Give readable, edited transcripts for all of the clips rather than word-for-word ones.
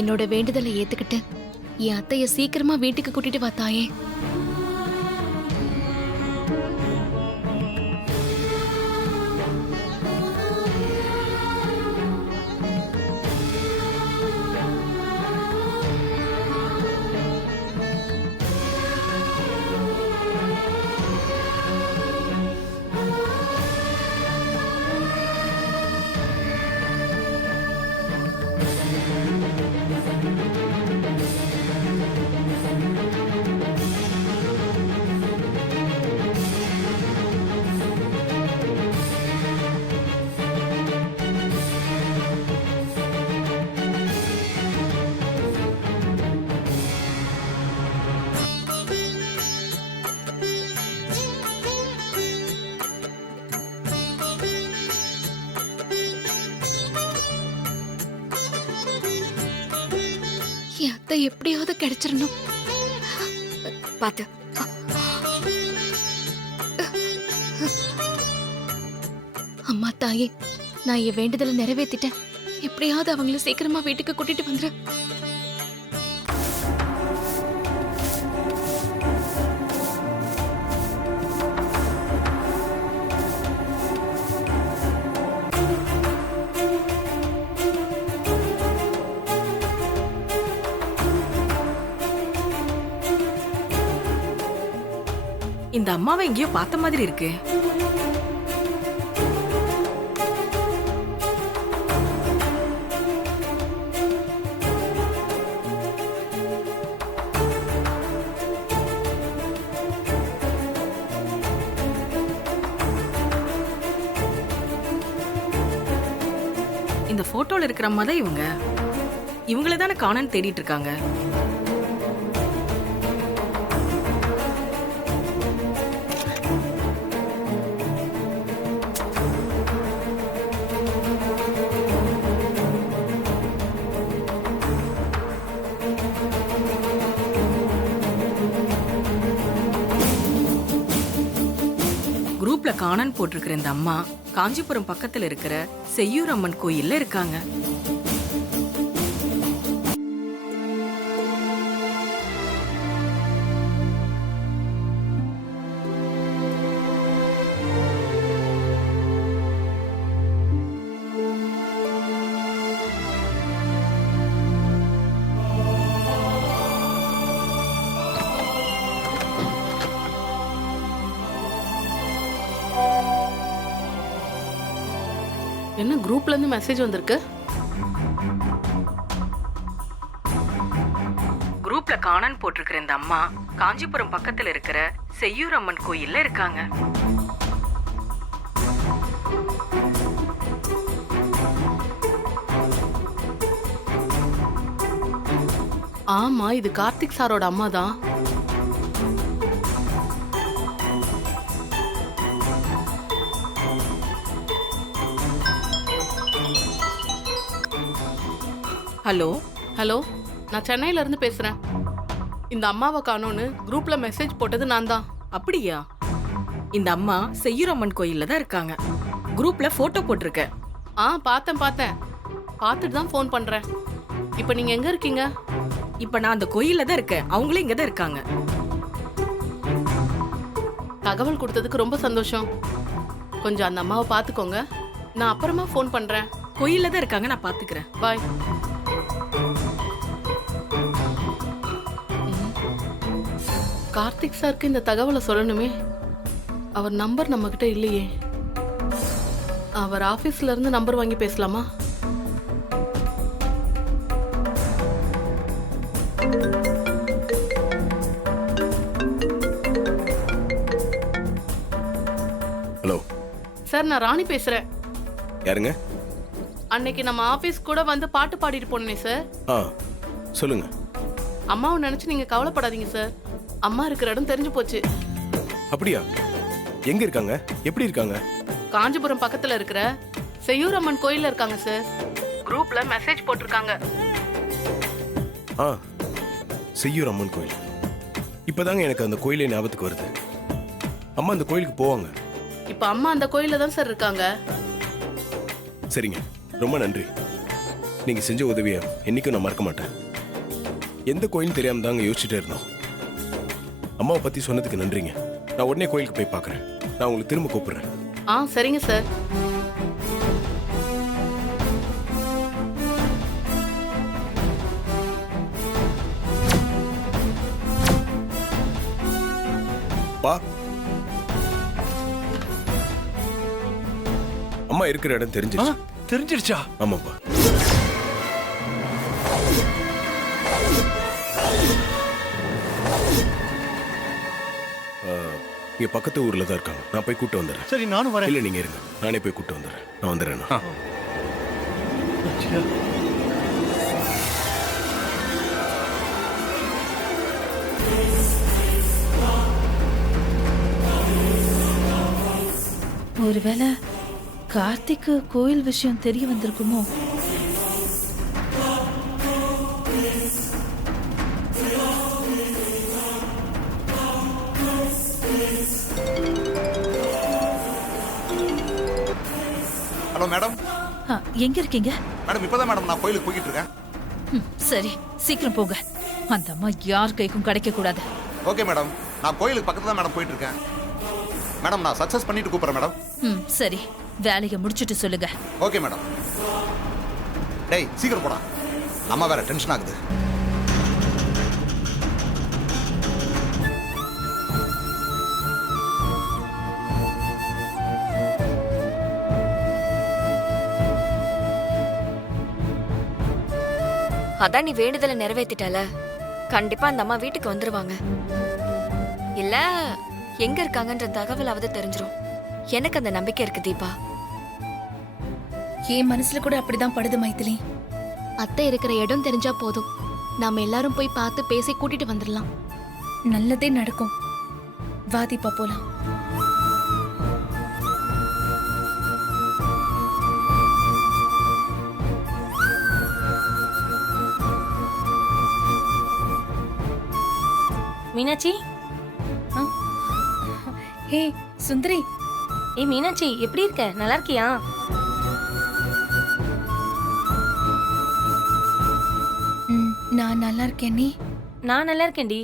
என்னோட வேண்டுதலை ஏத்துக்கிட்டு என் அத்தைய சீக்கிரமா வீட்டுக்கு கூட்டிட்டு வா தாயே. என் அத்தை எப்படியாவது கிடைச்சிடணும். பாத்து அம்மா தாயே, நான் என் வேண்டுதலை நிறைவேத்திட்டேன். எப்படியாவது அவங்கள சீக்கிரமா வீட்டுக்கு கூட்டிட்டு வந்துரு. இந்த அம்மாவை எங்கேயோ பார்த்த மாதிரி இருக்கு. இந்த போட்டோல இருக்கிற அம்மா தான் இவங்க. இவங்கள தானே காணன்னு தேடிட்டு இருக்காங்க. குரூப்ல காணன்னு போட்டிருக்கிற இந்த அம்மா காஞ்சிபுரம் பக்கத்துல இருக்கிற செய்யூர் அம்மன் கோயில்ல இருக்காங்க. என்ன குரூப்ல இருந்து மெசேஜ் வந்திருக்கு? குரூப்ல காணன்னு போட்டிருக்கிற இந்த அம்மா காஞ்சிபுரம் பக்கத்துல இருக்கிற செய்யூர் அம்மன் கோயில்ல இருக்காங்க. ஆமா, இது கார்த்திக் சாரோட அம்மா தான். ஹலோ ஹலோ, நான் சென்னையில இருந்து பேசுறேன். இந்த அம்மாவை காணோன்னு குரூப்ல மெசேஜ் போட்டது நான் தான். அப்படியா? இந்த அம்மா செய்யூர் அம்மன் கோயில்ல தான் இருக்காங்க. குரூப்ல போட்டோ போட்டிருக்க. பார்த்தேன் பார்த்துட்டு தான் ஃபோன் பண்றேன். இப்போ நீங்க எங்க இருக்கீங்க? இப்ப நான் அந்த கோயில்ல தான் இருக்கேன். அவங்களும் இங்க தான் இருக்காங்க. தகவல் கொடுத்ததுக்கு ரொம்ப சந்தோஷம். கொஞ்சம் அந்த அம்மாவை பார்த்துக்கோங்க. நான் அப்புறமா ஃபோன் பண்றேன். கோயில்ல தான் இருக்காங்க, நான் பாத்துக்கிறேன். பாய். கார்த்திக் சாருக்கு இந்த தகவலை சொல்லணுமே. அவர் நம்பர் நம்ம கிட்ட இல்லையே. அவர் ஆபீஸ்ல இருந்து நம்பர் வாங்கி பேசலாமா? ஹலோ சார், நான் ராணி பேசுறேன். யாருங்க? அன்னைக்கு நம்ம ஆபீஸ் கூட வந்து பாட்டு பாடிட்டு போனே சார். சொல்லுங்க. அம்மாவை நினைச்சு நீங்க கவலைப்படாதீங்க சார். அம்மா இருக்கிற இடம் தெரிஞ்சு போச்சு. அப்படியா? எங்க இருக்காங்க? எப்படி இருக்காங்க? காஞ்சிபுரம் பக்கத்துல இருக்கிற செய்யூர் அம்மன் கோயில்ல இருக்காங்க சார். குரூப்ல மெசேஜ் போட்டிருக்காங்க. செய்யூர் அம்மன் கோயில். இப்பதாங்க எனக்கு அந்த கோயிலே ஞாபகத்துக்கு வருது. அம்மா அந்த கோயிலுக்கு போவாங்க. இப்ப அம்மா அந்த கோயில்ல தான் சார் இருக்காங்க. சரிங்க, ரொம்ப நன்றி. நீங்க செஞ்ச உதவியை என்னைக்கும் நான் மறக்க மாட்டேன். எந்த கோயில் தெரியாம தாங்க யோசிச்சுட்டே இருந்தோம். அம்மாவை பத்தி சொன்னதுக்கு நன்றிங்க. நான் உடனே கோயிலுக்கு போய் பார்க்கறேன். நான் உங்களுக்கு திரும்ப கூப்பிடுறேன். சரிங்க சார். பா, அம்மா இருக்கிற இடம் தெரிஞ்சிருச்சு. தெரிஞ்சிருச்சா? ஆமாப்பா. இங்க பக்கத்து ஊர்ல தான் இருக்காங்க. நான் போய் கூட்டு வந்துடுறேன். சரி, நானும் வரேன். இல்ல நீங்க இருங்க, நானே போய் கூட்டு வந்துடுறேன். நான் வந்துடுறேன். ஒருவேளை கார்த்திக்கு கோயில் விஷயம் தெரிய வந்திருக்குமோ? Hello madam. எங்க இருக்கீங்க? மேடம் இப்பதான் மேடம் நான் கோயிலுக்கு போயிட்டு இருக்கேன். சரி, சீக்கிரம் போங்க. அந்த அம்மா யார் கைக்கும் கிடைக்க கூடாது. ஓகே மேடம், நான் கோயிலுக்கு பக்கத்துல தான் மேடம் போயிட்டு இருக்கேன். மேடம் நான் சக்சஸ் பண்ணிட்டு கூப்பிடுறேன் மேடம். சரி, வேலையை முடிச்சிட்டு சொல்லுங்க. Okay madam. டேய் சீக்கிரம் போடா, அம்மா வேற டென்ஷன் ஆகுது. அதான் நீ வேண்டுதலை நிறைவேத்திட்டால, கண்டிப்பா அந்த அம்மா வீட்டுக்கு வந்துருவாங்க. இல்ல எங்க இருக்காங்கன்ற தகவலாவது தெரிஞ்சிரும். எனக்கு அந்த நம்பிக்கை இருக்கு தீபா. என் மனசுல கூட அப்படிதான் படுது மைதிலி. அத்தை இருக்கிற இடம் தெரிஞ்சா போதும், நாம எல்லாரும் போய் பார்த்து பேசி கூட்டிட்டு வந்துடலாம். நல்லதே நடக்கும். வா தீபா, போலாம். மீனாட்சி. ஹே சுந்தரி. மீனாட்சி எப்படி இருக்க? நல்லா இருக்கியா? நான் நல்லா இருக்கேன். நீ? நான் நல்லா இருக்கேன்டி.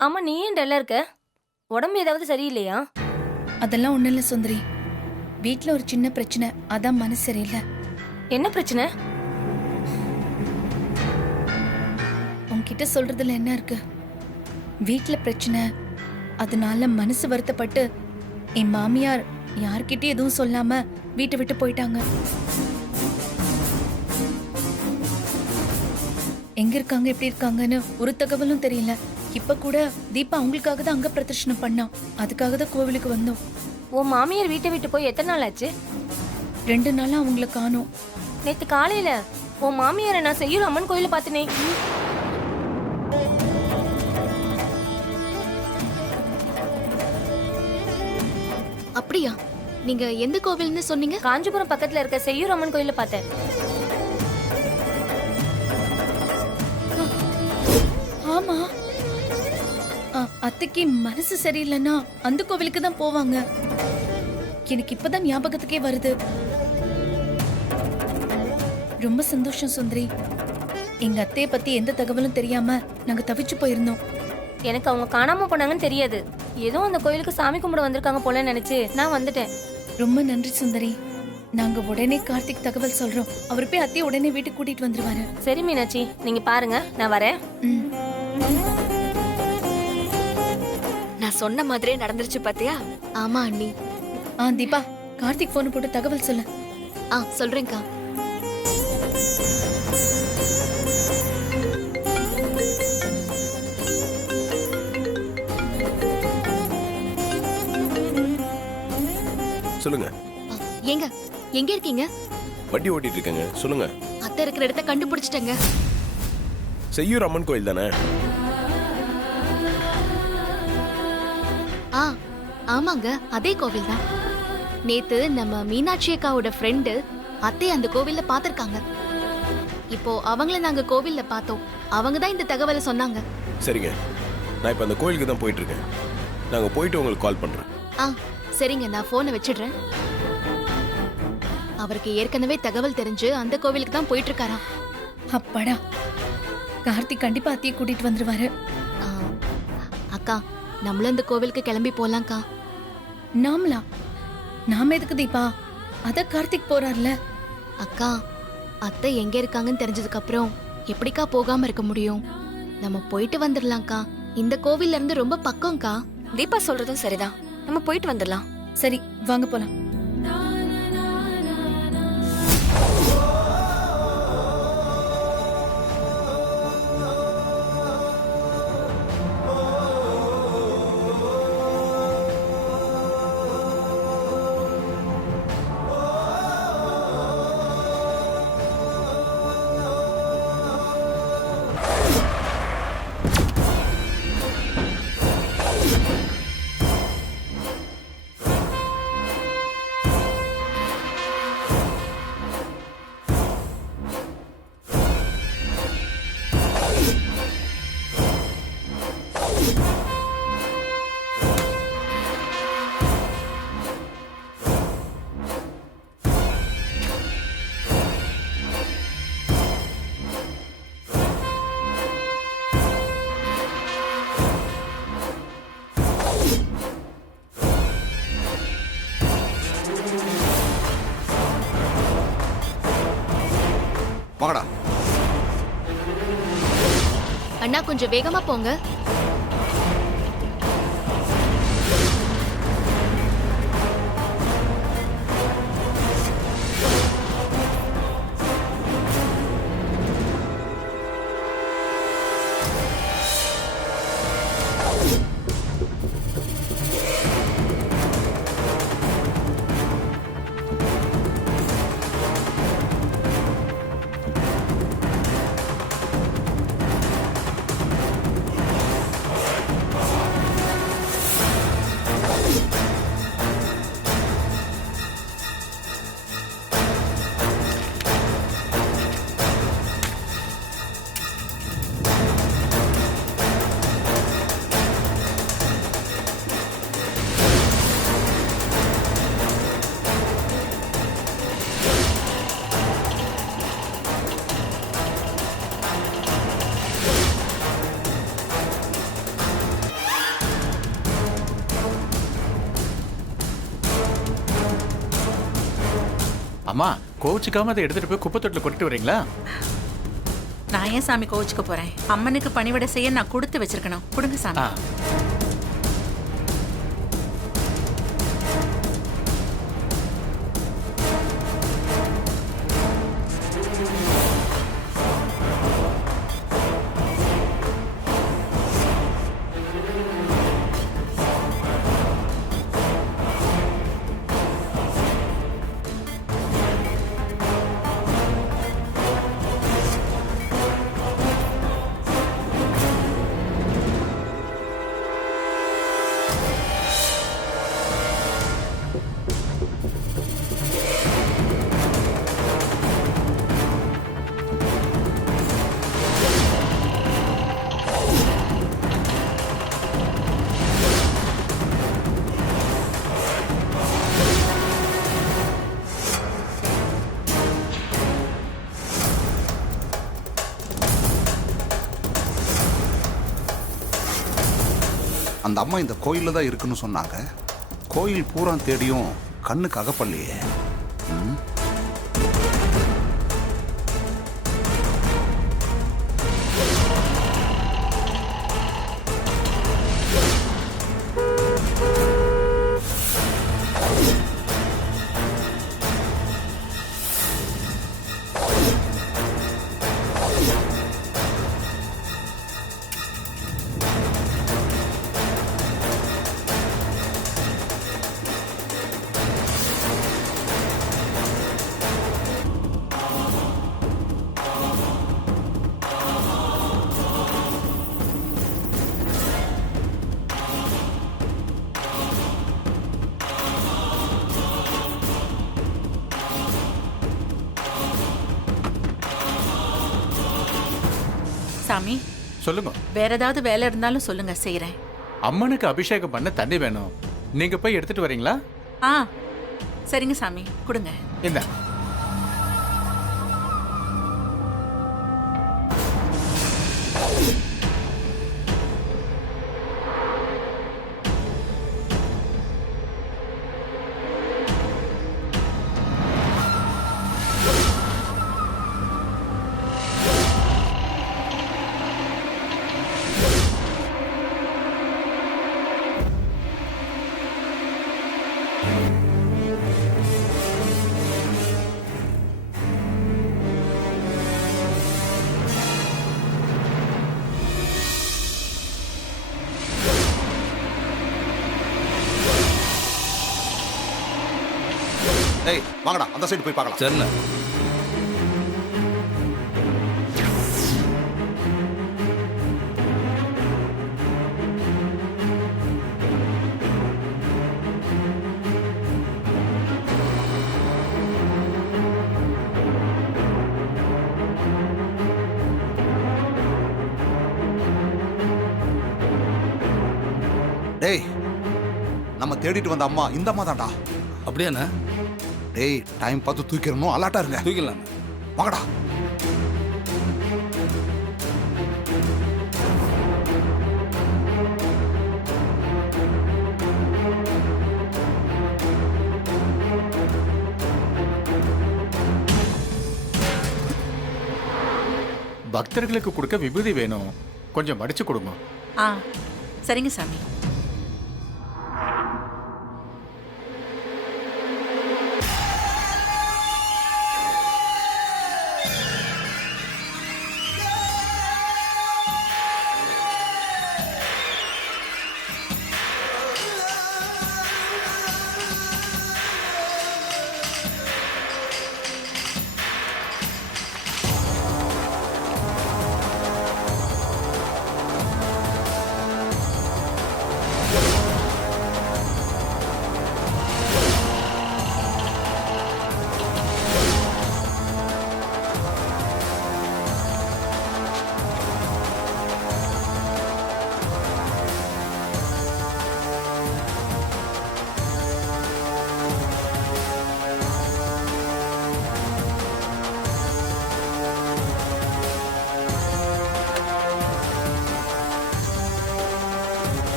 ஆமா, நீ ஏன் டல்லா இருக்க? உடம்பு ஏதாவது சரியில்லையா? அதெல்லாம் ஒண்ணும் இல்ல சுந்தரி. வீட்ல ஒரு சின்ன பிரச்சனை, அதான் மனசு சரியில்லை. என்ன பிரச்சனை? உன்கிட்ட சொல்றதுல என்ன இருக்கு? வீட்ல பிரச்சனை, அதனால மனசு வருத்தப்பட்டு என் மாமியார் யார்கிட்டயும் எதுவும் சொல்லாம வீட்டை விட்டு போயிட்டாங்க. எங்க இருக்காங்க, எப்படி இருக்காங்கன்னு ஒரு தகவலும் தெரியல. இப்ப கூட தீபா அவங்களுக்காக தான் அங்க பிரதர்ஷனம் பண்ணா. அதுக்காக தான் கோவிலுக்கு வந்தோம். உன் மாமியார் வீட்டை விட்டு போய் எத்தனை நாள் ஆச்சு? 2 நாளா அவங்கள காணோம். நேத்து காலையில உன் மாமியாரை நான் செய்யூர் அம்மன் கோயில பார்த்தனே. அப்படியா? நீங்க எந்த கோவில்னு சொன்னீங்க? காஞ்சிபுரம் பக்கத்துல இருக்க செய்யூர் அம்மன் கோயில பார்த்தேன். ஆமா, அத்தைக்கு மனசு சரியில்லைன்னா அந்த கோவிலுக்கு தான் போவாங்க. எனக்கு இப்பதான் ஞாபகத்துக்கே வருது. ரொம்ப சந்தோஷம் சுந்தரி. எங்க அத்தைய பத்தி எந்த தகவலும் தெரியாம நாங்க தவிச்சு போயிருந்தோம். எனக்கு அவங்க காணாம போனாங்கன்னு தெரியாது. ஏதோ அந்த கோயிலுக்கு சாமி கும்பிட வந்திருக்காங்க போல நினைச்சு நான் வந்துட்டேன். ரொம்ப நன்றி சுந்தரி. நாங்க உடனே கார்த்திக் தகவல் சொல்றோம். அவர் போய் அத்தைய உடனே வீட்டுக்கு கூட்டிட்டு வந்துருவாரு. சரி மீனாட்சி, நீங்க பாருங்க, நான் வரேன். நான் சொன்ன மாதிரியே நடந்துருச்சு பாத்தியா? ஆமா அண்ணி. தீபா, கார்த்திக் போன் போட்டு தகவல் சொல்லு. சொல்றேன்க்கா. சொல்லுங்க. எங்க எங்க இருக்கீங்க? வண்டி ஓட்டிட்டு இருக்கேங்க. சொல்லுங்க. அத்தை இருக்கிற இடத்த கண்டுபிடிச்சிட்டேங்க. செய்யூர் அம்மன் கோயில் தானே? ஆமாங்க, அதே கோவில் தான். நேத்து நம்ம மீனாட்சி அக்காவோட ஃப்ரெண்டு அத்தை அந்த கோவில்ல பாத்திருக்காங்க. இப்போ அவங்கள நாங்க கோவில்ல பார்த்தோம். அவங்க தான் இந்த தகவலை சொன்னாங்க. சரிங்க, நான் இப்ப அந்த கோயிலுக்கு தான் போயிட்டு இருக்கேன். நாங்க போயிட்டு உங்களுக்கு கால் பண்றேன். சரிங்க, நான் போனை வச்சிடுறேன். அவருக்கு ஏற்கனவே தகவல் தெரிஞ்சு அந்த கோவிலுக்கு தான் போயிட்டு இருக்காராம். அப்பாடா, கார்த்திக் கண்டிப்பா அத்தையை கூட்டிட்டு வந்துருவாரு. ஆ, அக்கா நம்மளும் இந்த கோவிலுக்கு கிளம்பி போலாம்க்கா. நாம எதுக்கு தீபா? அத கார்த்திக் போறார்ல. அக்கா அத்தை எங்க இருக்காங்கன்னு தெரிஞ்சதுக்கு அப்புறம் எப்படிக்கா போகாம இருக்க முடியும்? நம்ம போயிட்டு வந்துடலாம்க்கா. இந்த கோவில்ல இருந்து ரொம்ப பக்கம்க்கா. தீபா சொல்றதும் சரிதான், நம்ம போயிட்டு வந்துடலாம். சரி வாங்க போலாம். வாங்கடா. அண்ணா கொஞ்சம் வேகமா போங்க. அம்மா, கோவிச்சுக்காம அதை எடுத்துட்டு போய் குப்பை தொட்டில கொட்டிட்டு வரீங்களா? நான் ஏன் சாமி கோவிச்சுக்க போறேன்? அம்மனுக்கு பணிவிடை செய்ய நான் கொடுத்து வச்சிருக்கணும். கொடுங்க சாமி. அந்த அம்மா இந்த கோயில்ல தான் இருக்குன்னு சொன்னாங்க. கோயில் பூரா தேடியும் கண்ணுக்கு அகப்படலையே. சாமி, சொல்லுங்க. வேற ஏதாவது வேலை இருந்தாலும் சொல்லுங்க, செய்யறேன். அம்மனுக்கு அபிஷேகம் பண்ண தண்ணி வேணும். நீங்க போய் எடுத்துட்டு வரீங்களா? சரிங்க சாமி, கொடுங்க. இந்த வாங்கடா அந்த சைடு போய் பார்க்கலாம். சரிண்ணே. டேய், நம்ம தேடிட்டு வந்த அம்மா இந்த அம்மா தான்டா. அப்படியாண்ணே? டேய், டைம் பார்த்து தூக்கிடணும், அலாட்டா இருங்க. தூக்கிடலாம். வாங்கடா. பக்தர்களுக்கு கொடுக்க விபூதி வேணும், கொஞ்சம் மடிச்சு கொடுங்க. ஆ சரிங்க சாமி.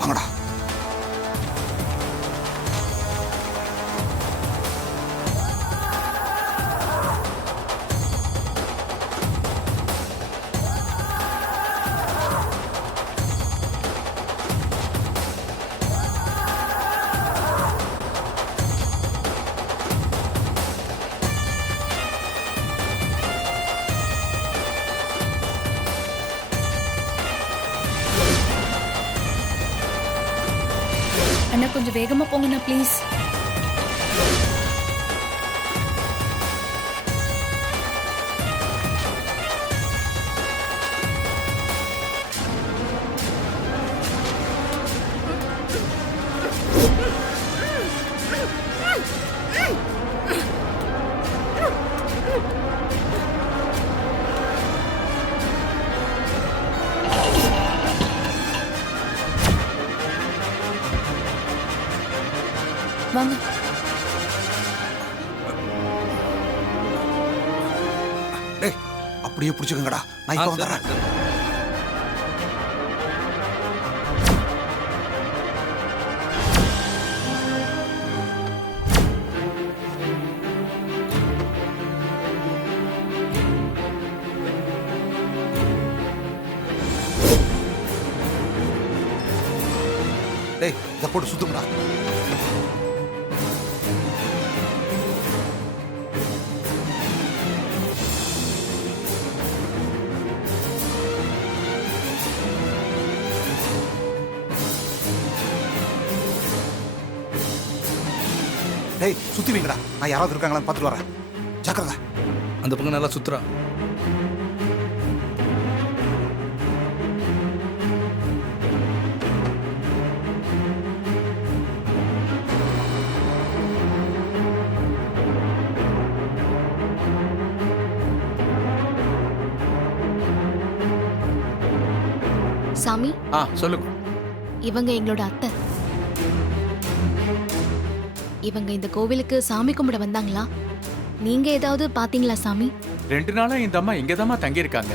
வாங்கடா. அண்ணா கொஞ்சம் வேகமா போங்கண்ணா ப்ளீஸ். வாங்க. டேய், அப்படியே பிடிச்சுக்கங்கடா, நான் இப்ப வந்துடுறேன். டேய், இதை போட்டு சுத்துங்கடா. டேய், சுத்தி வைங்கடா, நான் யாராவது இருக்காங்களான்னு பார்த்துட்டு வரேன். ஜாக்கிரதை. அந்த பக்கம் நல்லா சுத்துறான். சாமி, சொல்லுங்க. இவங்க எங்களோட அத்தை. இவங்க இந்த கோவிலுக்கு சாமி கும்பிட வந்தாங்களா? நீங்க ஏதாவது பாத்தீங்களா சாமி? 2 நாளா இந்த அம்மா இங்கதாம்மா தங்கி இருக்காங்க.